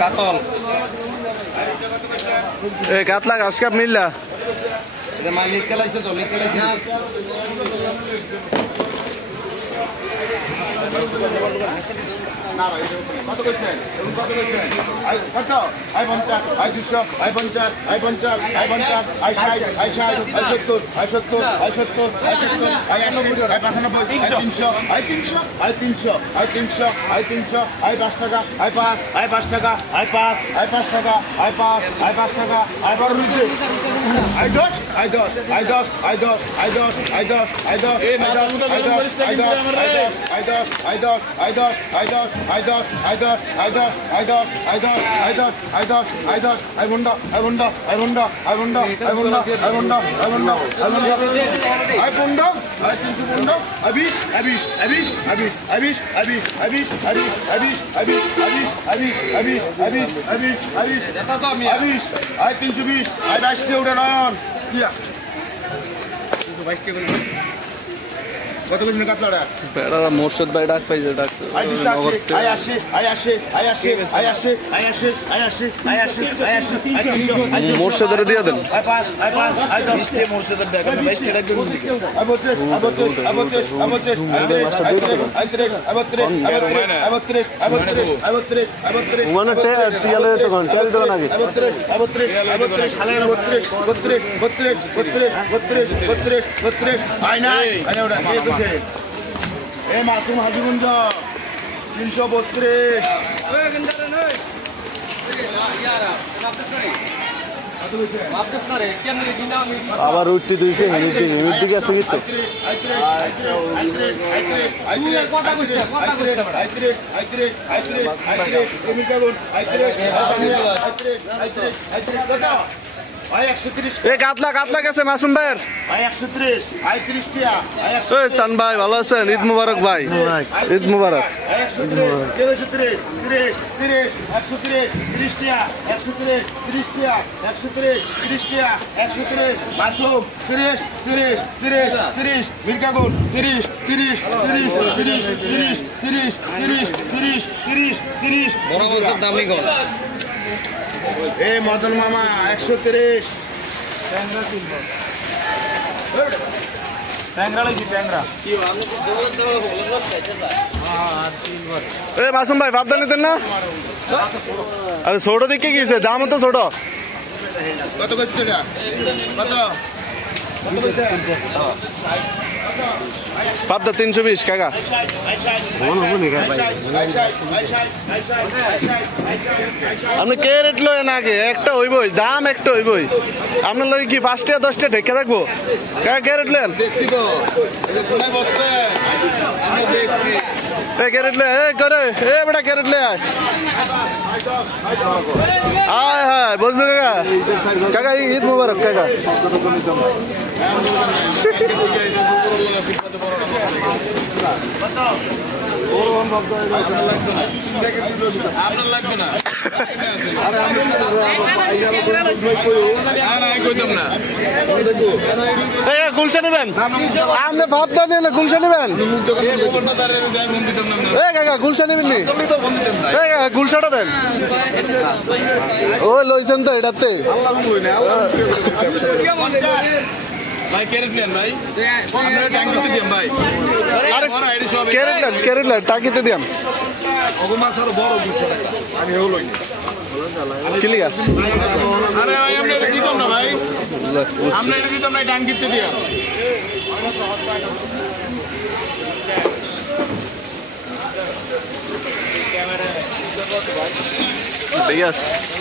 কাতল কাতলা ঘাস কাপ মিললা লিখ খেলাইছে তো লিখ খেলাইছে কত কইছেন কত কইছেন কত 50 200 50 50 50 60 70 70 70 80 300 300 5 টাকা 5 টাকা 5 টাকা 5 টাকা 12 রুপি 320 কত কিছু কাতলাটা বেড়া মোর্শেদ ভাই ডাক পাইছে ডাক মোর্শেদের দিয়ে দেন মাসুম হাজিগঞ্জ 332 আবার উঠতে দিয়েছে হিমিটি গেছে কিন্তু কাতলা কাতলা গেছে মাসুম ভাইয়ের 130 চান ভাই ভালো আছেন ঈদ মুবারক ভাই ঈদ মুবারক মদন মামা 130 মাসুম ভাই ভাবতে নিতেন না আরে ছোট দিকে গিয়েছে দাম তো ছোট কত কইছে কত পাবদা 320 কাকা আপনি কে রেট লয় না আগে একটা হইবই দাম একটা হইবই আপনার লগে কি 5 টাকা 10 টাকা ঢেকে থাকবো কাকা কে রেট লেন দেখছি তো আমরা দেখছি ক্যারেট লে করে বেটা ক্যারেট লে আয় হায় বলছো কাকা কাকা ঈদ মুবারক কাকা আপনার লাগতো না গুলশা নেবেন আপনি ভাবতে নেন গুলশা নেবেন কাকা গুলশা নেবেন নি গুলশাটা দেন ও লইছেন তো এটাতে ভাই ক্যারেট নেন ভাই আমরা ট্যাঙ্কিতে দিম ভাই আরে ক্যারেট নেন টাকিতে দিয়াম অগমাস আরো বড় গুলশা আমি হেও লইনি কি লিগা আরে ভাই আমরা এটা দিতাম না ভাই আমরা এটা দিতাম না ট্যাঙ্কিতে দিয়া ঠিক আছে